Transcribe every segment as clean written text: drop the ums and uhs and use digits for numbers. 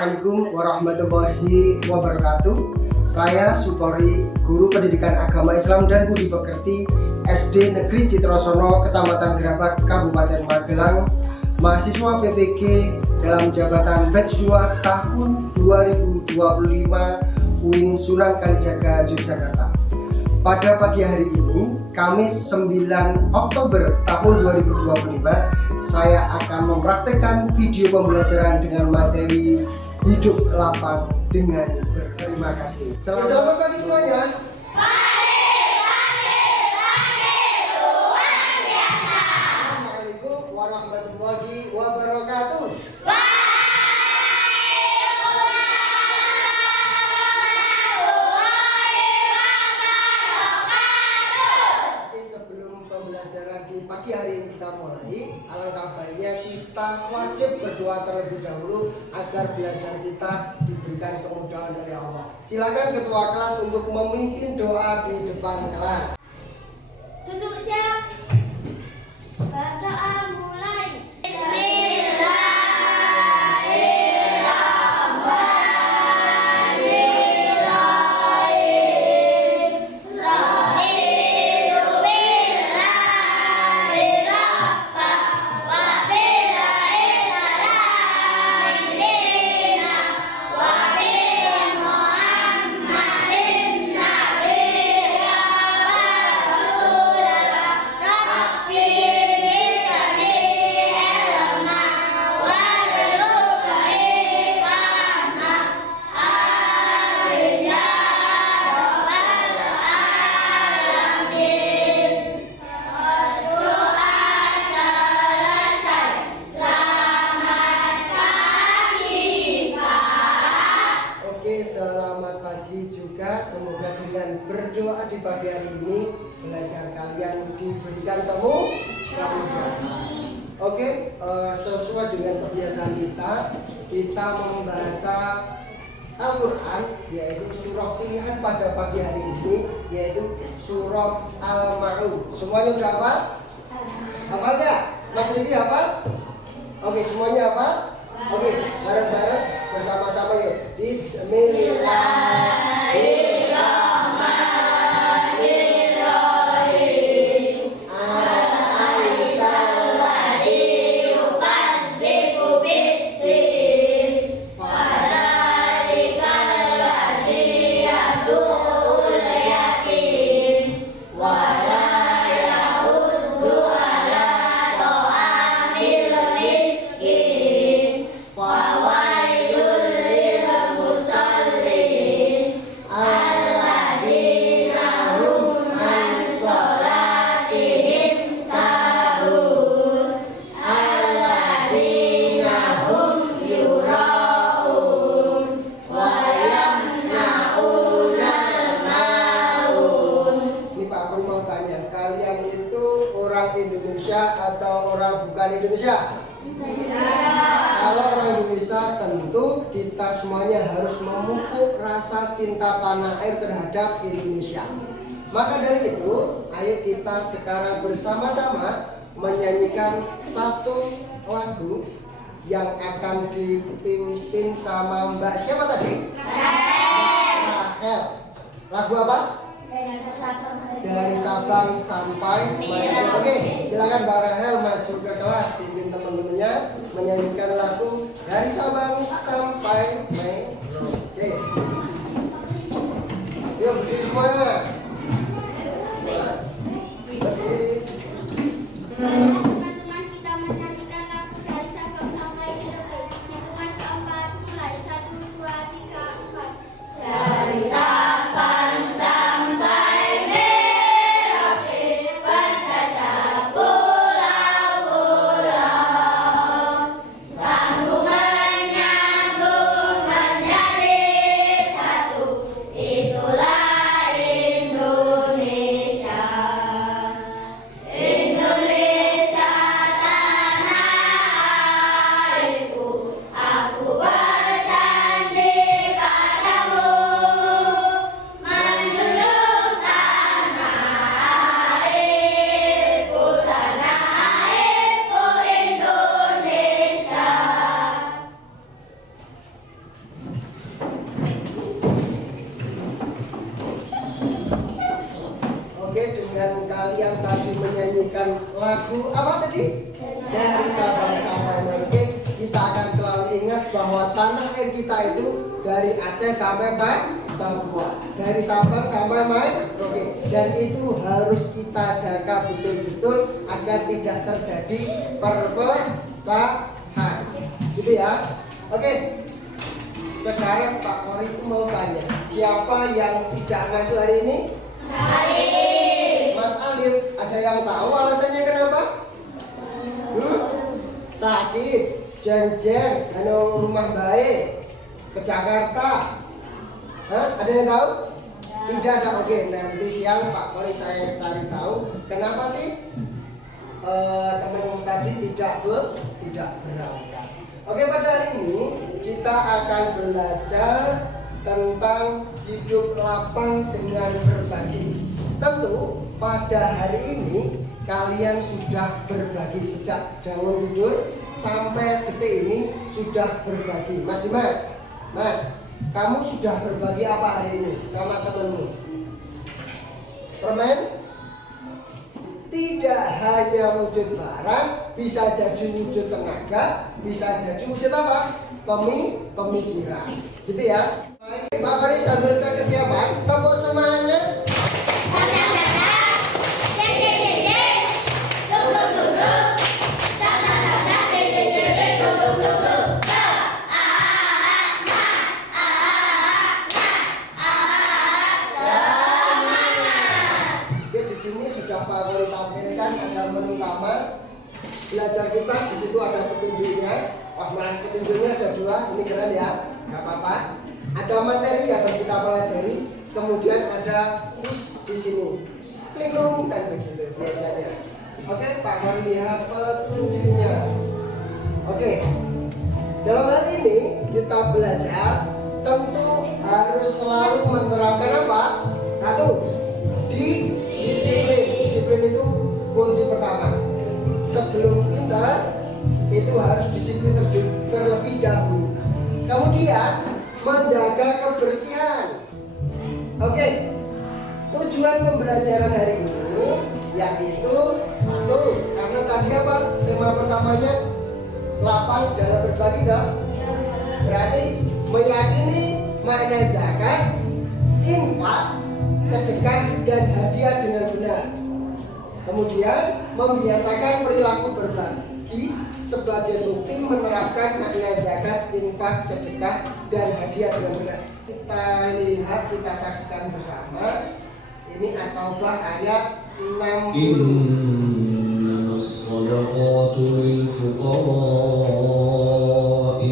Assalamualaikum warahmatullahi wabarakatuh. Saya Supori, Guru Pendidikan Agama Islam dan Budi Pekerti SD Negeri Citrosono, Kecamatan Gerabak, Kabupaten Magelang, mahasiswa PPG dalam jabatan batch 2 tahun 2025 UIN Sunan Kalijaga, Yogyakarta. Pada pagi hari ini, Kamis 9 Oktober tahun 2025, saya akan mempraktekkan video pembelajaran dengan materi hidup lapang dengan berterima kasih. Selamat pagi semuanya. Assalamualaikum warahmatullahi wabarakatuh. Pembelajaran di pagi hari ini kita mulai. Alangkah baiknya kita wajib berdoa terlebih dahulu agar belajar kita diberikan kemudahan dari Allah. Silakan ketua kelas untuk memimpin doa di depan kelas. Duduk siap. Berdoa mulai. Selamat pagi juga. Semoga dengan berdoa di pagi hari ini belajar kalian diberikan kemudahan. Oke, sesuai dengan kebiasaan kita membaca Al-Quran, yaitu surah pilihan pada pagi hari ini, yaitu surah Al-Ma'un. Semuanya udah hafal? Hafal nggak? Mas Riki hafal? Oke, semuanya hafal? Oke, bareng-bareng bersama-sama yuk. Bismillahirrahmanirrahim. Ara'aital ladzi yukadzibu bid-din, fadzalikal ladzi yad'ul yatim wa la yahuddu ala ta'amil miskin. Fawailul lil musallin alladzina hum an sholatihim sahun alladzina hum yura'un wa yamna'unal ma'un. Ini Pak Guru mau tanya, kalian itu orang Indonesia atau orang bukan Indonesia? Kalau orang Indonesia, tentu kita semuanya harus memupuk rasa cinta tanah air terhadap Indonesia. Maka dari itu, ayo kita sekarang bersama-sama menyanyikan satu lagu yang akan dipimpin sama Mbak siapa tadi? Rahel. Lagu apa? Dari Sabang sampai Merauke. Oke, silakan Mbak Rahel maju ke kelas, pimpin teman-temannya menyanyikan lagu Dari Sabang sampai Merauke. Yuk berdiri semuanya. Berdiri. Teman-teman, kita menyanyikan lagu Dari Sabang sampai Merauke. Hitungan keempat mulai. 1, 2, 3, 4. Dari Sabang sampai Merauke, penjajah pulau-pulau sanggup menyambut kalian tadi menyanyikan lagu apa tadi? Dari Sabang sampai Merauke. Kita akan selalu ingat bahwa tanah air kita itu dari Aceh sampai Papua, dari Sabang sampai Merauke, dan itu harus kita jaga betul-betul agar tidak terjadi perpecahan, gitu ya. Oke, sekarang Pak Kori itu mau tanya, siapa yang tidak masuk hari ini? Mas Alif, ada yang tahu alasannya kenapa? Sakit, jeng-jeng, rumah baik, ke Jakarta. Hah? Ada yang tahu? Tidak ada. Oke, nanti siang Pak Kori saya cari tahu kenapa sih teman tadi tidak berangkat. Oke, pada hari ini kita akan belajar tentang hidup lapang dengan berbagi. Tentu pada hari ini kalian sudah berbagi sejak bangun tidur sampai detik ini sudah berbagi. Mas Dimas, Mas, kamu sudah berbagi apa hari ini sama temanmu? Permen? Tidak hanya wujud barang, bisa jadi wujud tenaga, bisa jadi wujud apa? Pemikiran. Gitu ya. Pak Kori sambil cek kesiapan, tepuk semangat. Pak Kori tampilkan ada menu utama belajar kita, di situ ada petunjuknya. Wah, petunjuknya ada 2, ini keren ya, nggak apa-apa. Ada materi yang kita pelajari, kemudian ada quiz di sini, klingung dan begitu biasanya. Oke, Pak Kori lihat petunjuknya. Oke, dalam hal ini kita belajar tentu harus selalu menerapkan apa? 1, disiplin. Disiplin itu kunci pertama. Sebelum pintar itu harus disiplin terlebih dahulu. Kemudian menjaga kebersihan. Oke, tujuan pembelajaran hari ini yaitu 1, karena tadi apa tema pertamanya? Lapang dalam berbagi, toh? Berarti meyakini makna zakat, infak, sedekah dan hadiah dengan benar. Kemudian membiasakan perilaku berbagi sebagai bukti menerapkan makna zakat, infak, sedekah dan hadiah dengan benar. Kita lihat, kita saksikan bersama. Ini At-Taubah ayat 60. Innamas shadaqatu lil fuqara'i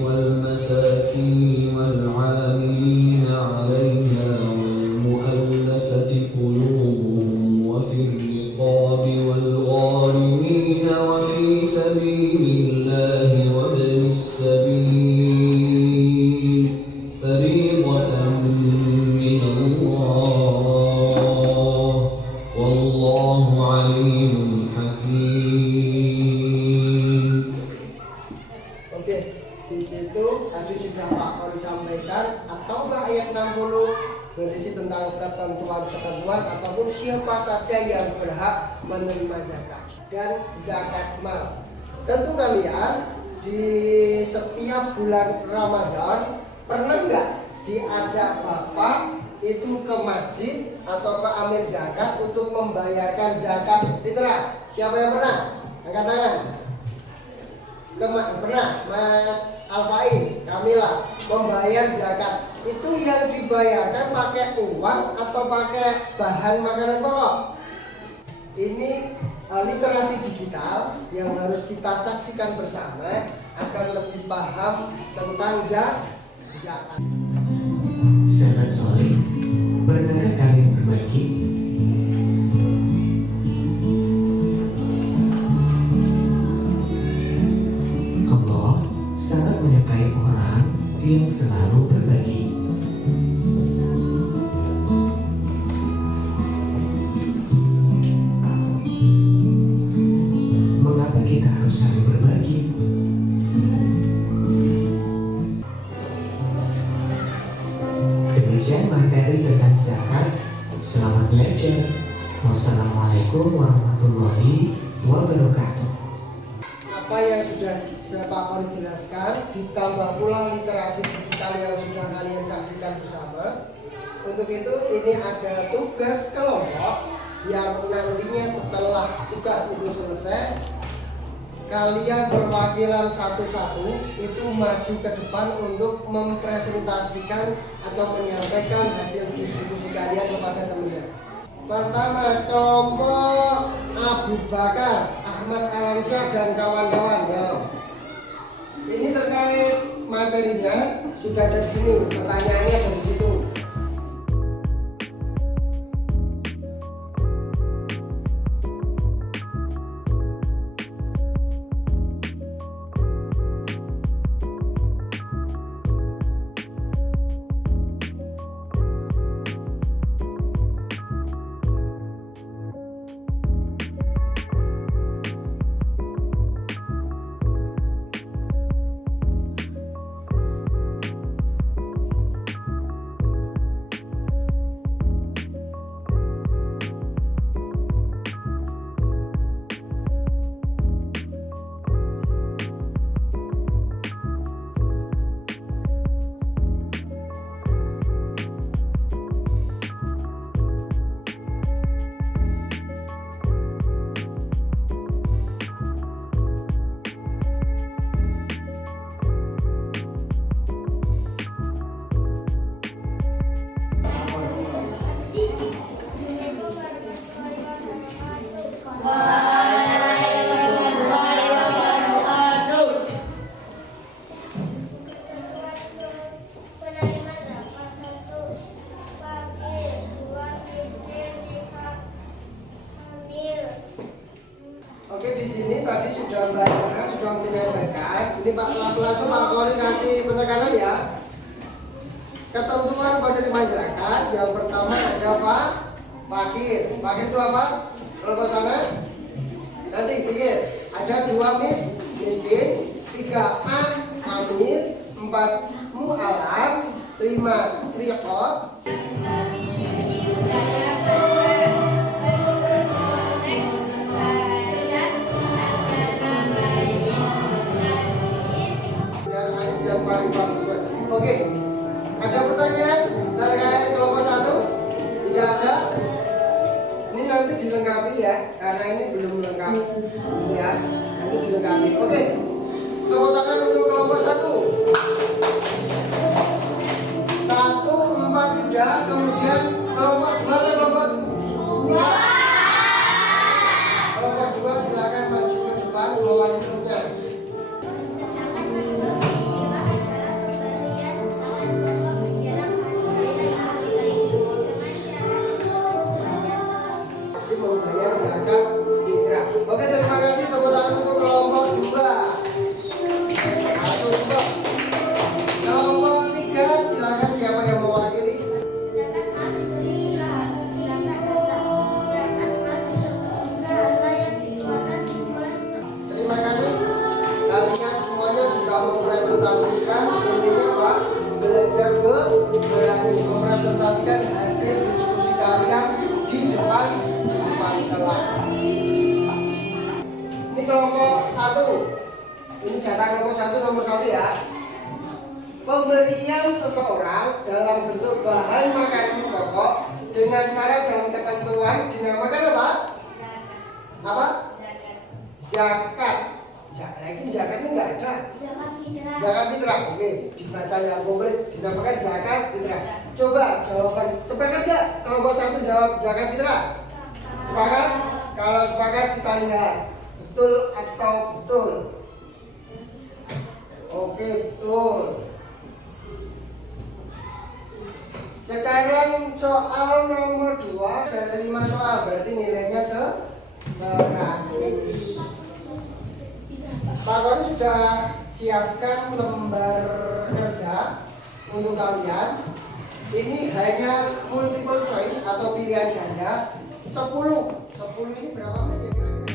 wal masakin wal 'amilina 'alayha wal mu'allafati qulubuhum wa fil riqabi wal gharimin wa fi sabilillahi wa ibnis sabil fariidatan min Allah wallahu alimun hakim. Oke, di situ tadi sudah Pak Kori sampaikan At-Taubah ayat 60 berisi tentang ketentuan-ketentuan ataupun siapa saja yang berhak menerima zakat dan zakat mal. Tentu kalian di setiap bulan Ramadan pernah nggak diajak Bapak itu ke masjid atau ke amil zakat untuk membayarkan zakat fitrah? Siapa yang pernah? Angkat tangan. Pernah, Mas Alfaiz, Kamila, membayar zakat. Itu yang dibayarkan pakai uang atau pakai bahan makanan pokok? Ini literasi digital yang harus kita saksikan bersama agar lebih paham tentang zakat. Sahabat soleh, pernahkah kalian berbagi? Allah sangat menyukai orang yang selalu berbagi. Mengapa kita harus saling berbagi? Demikian materi tentang zakat. Selamat belajar. Wassalamualaikum warahmatullahi wabarakatuh. Apa yang sudah Pak Kori jelaskan ditambah pula literasi digital yang sudah kalian saksikan bersama. Untuk itu ini ada tugas kelompok yang nantinya setelah tugas itu selesai, kalian perwakilan satu-satu itu maju ke depan untuk mempresentasikan atau menyampaikan hasil diskusi kalian kepada temannya. Pertama, kelompok Abu Bakar, Ahmad Alansyah dan kawan-kawan. Ya. Ini terkait materinya sudah ada di sini, pertanyaannya ada di situ. Oke, di sini tadi sudah Mbak Jana sudah menyampaikan. Ini Pak langsung Pak Kori kasih penekanan ya. Ketentuan penerima zakat yang pertama ada Pak Fakir. Fakir itu apa? Kelompok sana. Nanti pikir ada 2 miskin, 3 amir, 4 mu'alaf, 5 riqab. Oke, ada pertanyaan terkait kelompok 1? Tidak ada? Ini nanti dilengkapi ya, karena ini belum lengkap ya, nanti dilengkapi. Oke, tepuk tangan untuk kelompok 1. 1, 4 sudah, kemudian kelompok 2 atau kelompok 3? Kelompok 2 silakan maju ke depan mewakili grupnya. Membayar zakat fitrah. Oke, terima kasih. Tepuk tangan untuk kelompok 2. Kelompok 3 silakan, siapa yang mewakili? Terima kasih. Kalian semuanya sudah mempresentasikan, intinya Pak, belajar berani mempresentasikan hasil diskusi kalian di depan kelas. Ini kelompok 1. Ini jatah kelompok 1 nomor 1 ya. Pemberian seseorang dalam bentuk bahan makanan pokok dengan syarat dan ketentuan dinamakan apa? Apa? Zakat. Lagi zakatnya nggak ada. Zakat fitrah. Oke, dibaca yang komplit dinamakan zakat fitrah. Coba jawaban. Sepakat nggak? Kelompok 1 jawab zakat fitrah. Sepakat? Kalau sepakat kita lihat betul atau betul. Oke, betul. Sekarang soal nomor 2 dari 5 soal, berarti nilainya 100. Pak Kori sudah siapkan lembar kerja untuk kalian. Ini hanya multiple choice atau pilihan ganda. 10 ini berapa menit ya kira-kira?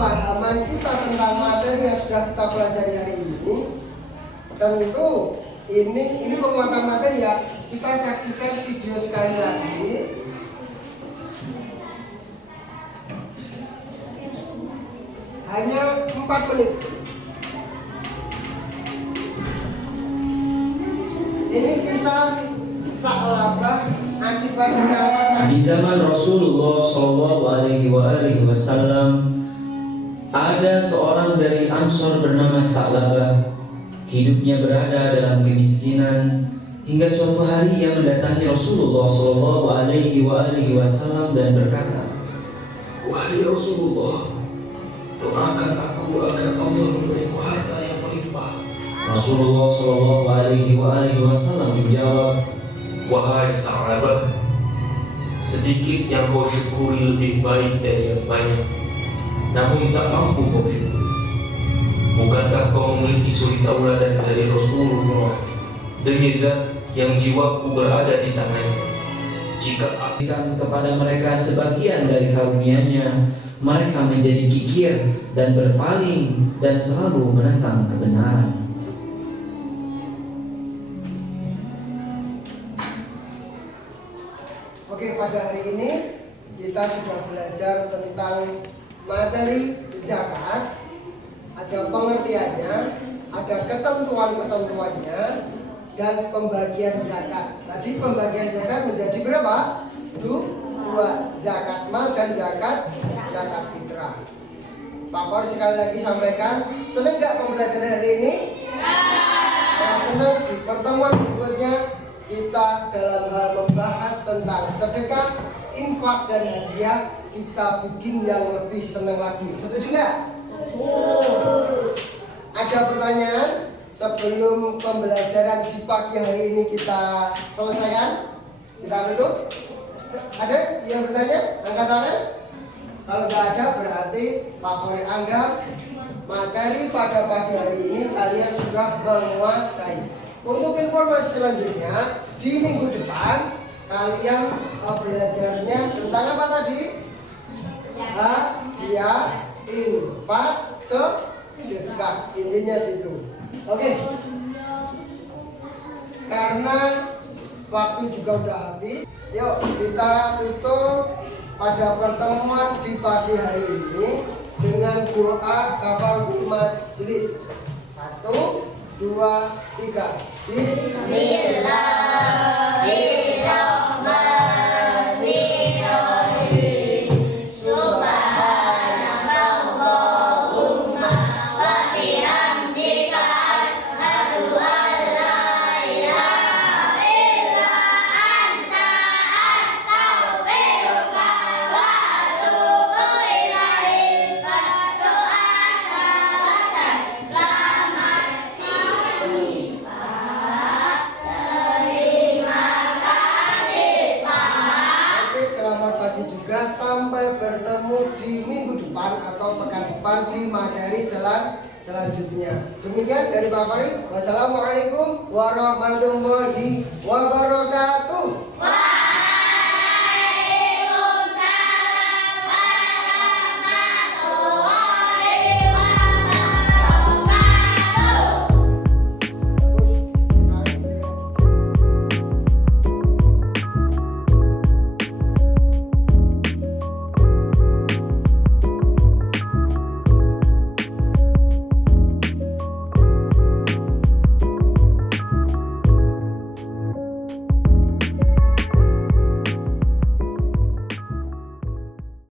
pemahaman kita tentang materi yang sudah kita pelajari hari ini, tentu ini penguatan materi ya. Kita saksikan video sekali lagi. Hanya 4 menit. Ini kisah Sa'labah akibat berawal Di zaman Rasulullah Shallallahu Alaihi Wasallam ada seorang dari Ansor bernama Sa'labah. Hidupnya berada dalam kemiskinan hingga suatu hari ia mendatangi Rasulullah Shallallahu Alaihi Wasallam dan berkata, Wahai Rasulullah, doakan aku agar Allah memberiku harta yang melimpah. Rasulullah Shallallahu Alaihi Wasallam menjawab, Wahai Sa'labah, sedikit yang kau syukuri lebih baik dari yang banyak, namun tak mampu kau syukuri. Bukankah kau memiliki suri tauladan dari Rasulullah demi zat yang jiwaku berada di tangannya? Jika aku berikan kepada mereka sebagian dari karunia-Nya, mereka menjadi kikir dan berpaling dan selalu menentang kebenaran. Oke, pada hari ini kita sudah belajar tentang materi zakat. Ada pengertiannya, ada ketentuan-ketentuannya, dan pembagian zakat. Tadi pembagian zakat menjadi berapa? Dua, zakat mal dan zakat fitrah. Pak Kor sekali lagi sampaikan, senang nggak pembelajaran hari ini? Senang. Di pertemuan berikutnya kita dalam hal membahas tentang sedekah, infak dan hadiah, kita bikin yang lebih senang lagi. Setuju nggak? Ada pertanyaan sebelum pembelajaran di pagi hari ini kita selesaikan? Kita tutup? Ada yang bertanya? Angkat tangan. Kalau nggak ada berarti Pak Kori anggap materi pada pagi hari ini kalian sudah menguasai. Untuk informasi selanjutnya di minggu depan kalian belajarnya tentang apa tadi? Hadiah, infak, sedekah. Intinya situ. Oke. Karena waktu juga udah habis, yuk kita tutup pada pertemuan di pagi hari ini dengan doa kafaratul majelis. 1, 2, 3. Bismillahirrahmanirrahim. Subhanakallahumma wa bihamdika asyhadu an la ilaha illa anta astaghfiruka wa atubu ilaik. Berdoa selesai. Selamat siang Pak. Terima kasih Pak. Oke, selamat pagi juga. Sampai bertemu di minggu depan atau pekan depan di materi selanjutnya. Demikian dari Pak Fari. Wassalamualaikum warahmatullahi wabarakatuh.